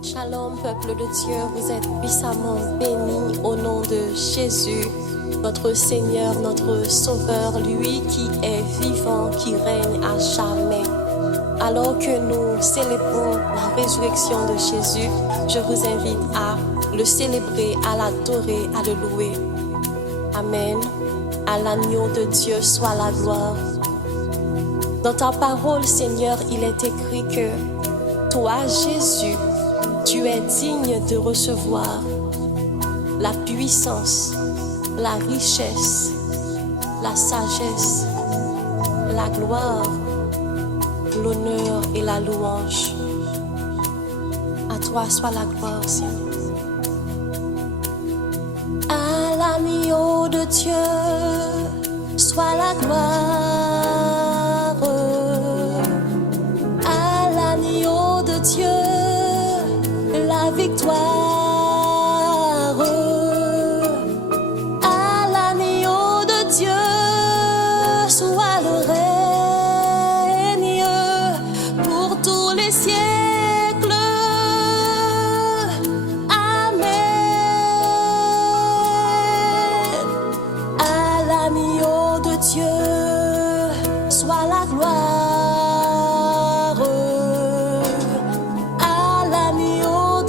Shalom, peuple de Dieu, vous êtes puissamment bénis au nom de Jésus, notre Seigneur, notre Sauveur, lui qui est vivant, qui règne à jamais. Alors que nous célébrons la résurrection de Jésus, je vous invite à le célébrer, à l'adorer, à le louer. Amen. À l'agneau de Dieu soit la gloire. Dans ta parole, Seigneur, il est écrit que toi, Jésus, tu es digne de recevoir la puissance, la richesse, la sagesse, la gloire, l'honneur et la louange. À toi soit la gloire, Seigneur. À l'agneau de Dieu soit la gloire. À l'agneau de Dieu la victoire. À l'agneau de Dieu soit le règne pour tous les siècles. Amen. À l'agneau de Dieu soit la gloire. À l'agneau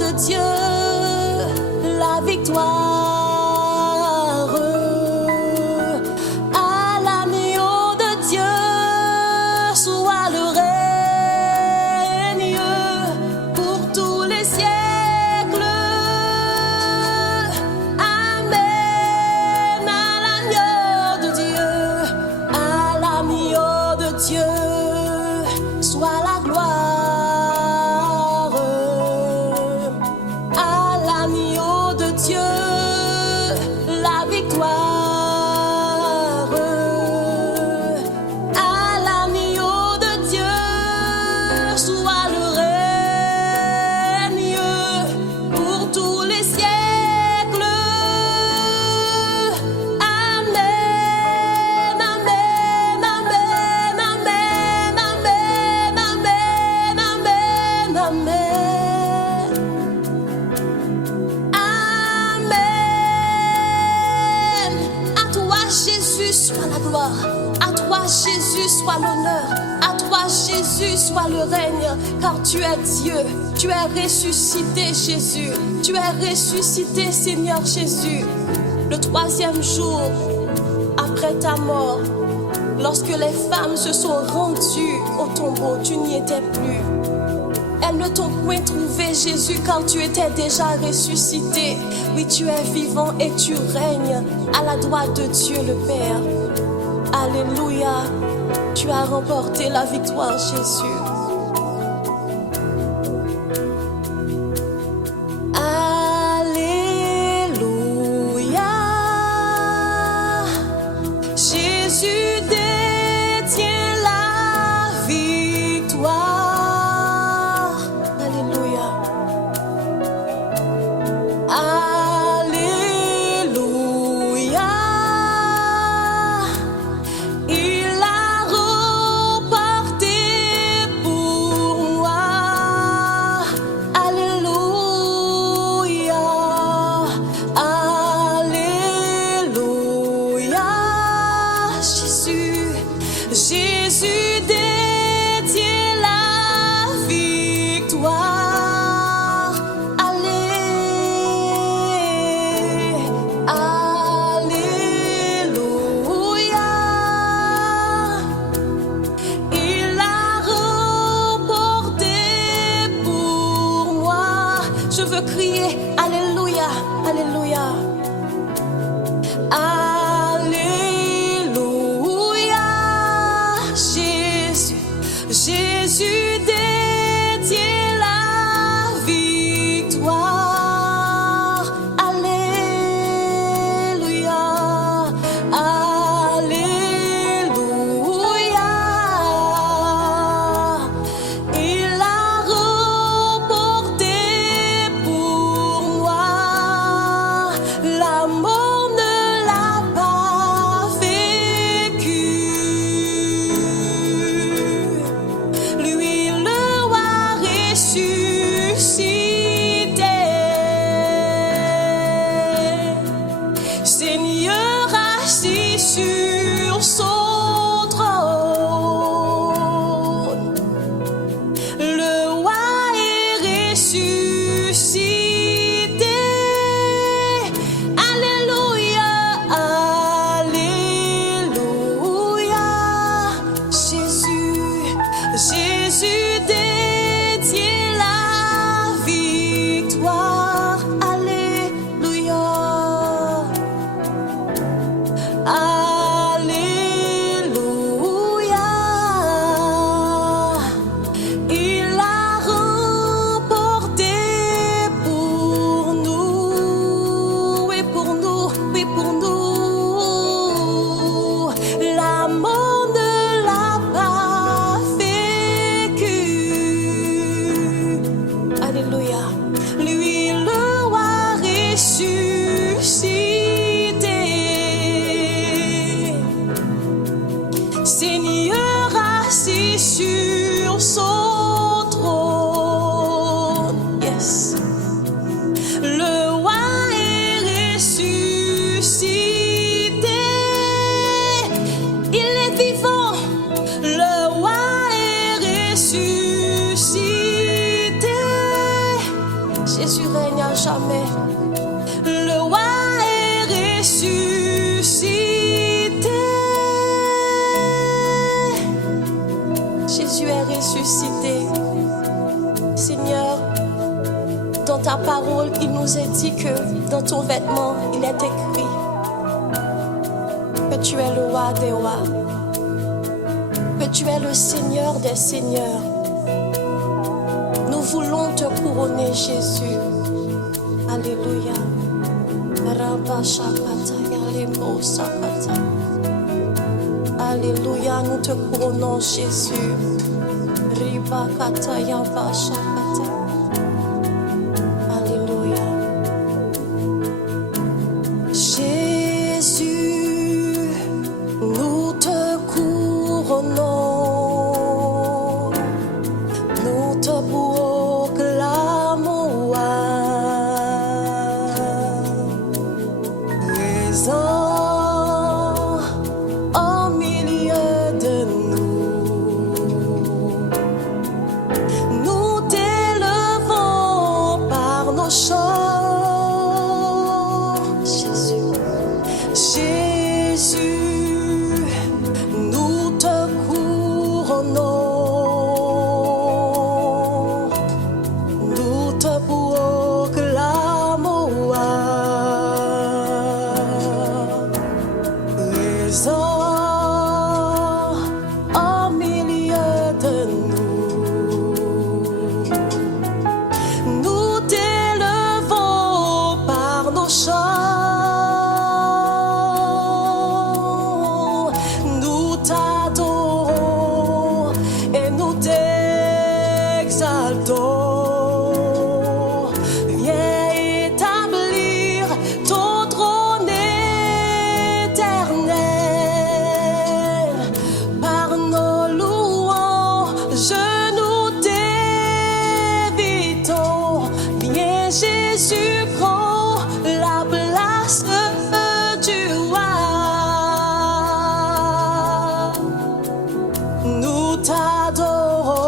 de Dieu soit le règne pour tous les siècles. Amen. À l'agneau de Dieu, à l'agneau de Dieu soit la gloire. À l'agneau de Dieu la victoire. À l'agneau de Dieu soit le règne pour tous les siècles. Amen. Amen. Amen. Amen. Amen. Amen. Amen. Amen. Jésus soit la gloire, à toi Jésus soit l'honneur, à toi Jésus soit le règne, car tu es Dieu, tu es ressuscité Jésus, tu es ressuscité Seigneur Jésus. Le troisième jour après ta mort, lorsque les femmes se sont rendues au tombeau, tu n'y étais plus. Elles ne t'ont point trouvé Jésus car tu étais déjà ressuscité. Oui, tu es vivant et tu règnes à la droite de Dieu le Père. Alléluia, tu as remporté la victoire Jésus. Alléluia, Jésus détient la victoire. Jésus détient la victoire. Alléluia. Il a remporté pour moi. Je veux crier Alléluia, Alléluia. Jésus détient la victoire. Alléluia, Alléluia. Il a remporté pour moi. La mort ne l'a Alléluia, Alléluia. Jésus, Jésus détient la victoire. Alléluia. Alléluia. Il a remporté pour nous, et pour nous, oui pour nous. La mort ne l'a pas vécu. Alléluia. Lui, le roi ressuscité, Seigneur assis sur son trône. Yes. Le roi est ressuscité. Il est vivant. Le roi est ressuscité. Jésus règne à jamais. Le roi est ressuscité. Jésus est ressuscité. Seigneur, dans ta parole, il nous est dit que dans ton vêtement, il est écrit que tu es le roi des rois, que tu es le Seigneur des seigneurs. Nous voulons te couronner, Jésus. Alléluia. Rabba shakata yalemo sakata. Alléluia, nous te couronnons, Jésus. Riba kata yaba shakata. Alléluia. Jésus, nous te couronnons. Nous te proclamons roi. Présent au milieu de nous, nous t'élevons par nos chants. Jésus, Jésus, nous te couronnons, nous te proclamons roi. Présent au milieu de nous, nous t'élevons par nos chants, nous t'adorons et nous t'exaltons. Viens établir ton trône éternel. Par nos louanges, nous t'évitons. Viens, Jésus, prends la place du roi. Nous t'adorons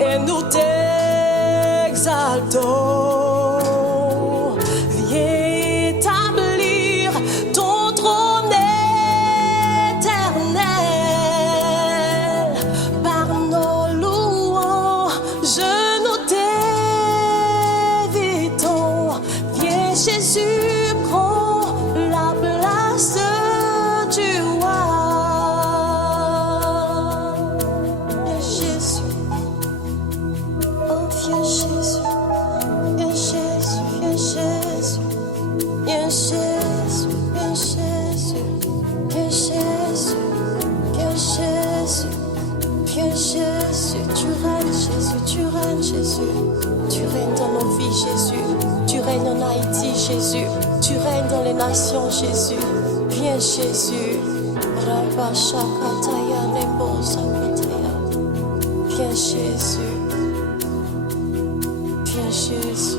et nous t'exaltons. Viens établir ton trône éternel. Par nos louanges, nous t'évitons. Viens, Jésus, prends la place du roi. Viens, Jésus. Oh, viens, Jésus. Viens, Jésus. Viens, Jésus. Viens, Jésus. Viens, Jésus. Viens, Jésus. Viens, Jésus. Viens, Jésus. Tu règnes, Jésus. Tu règnes, Jésus. Tu règnes dans nos vies, Jésus. Tu règnes en Haïti, Jésus. Tu règnes dans les nations, Jésus. Viens, Jésus. Rabba shakataya lembo sakataya. Viens, Jésus. Viens, Jésus.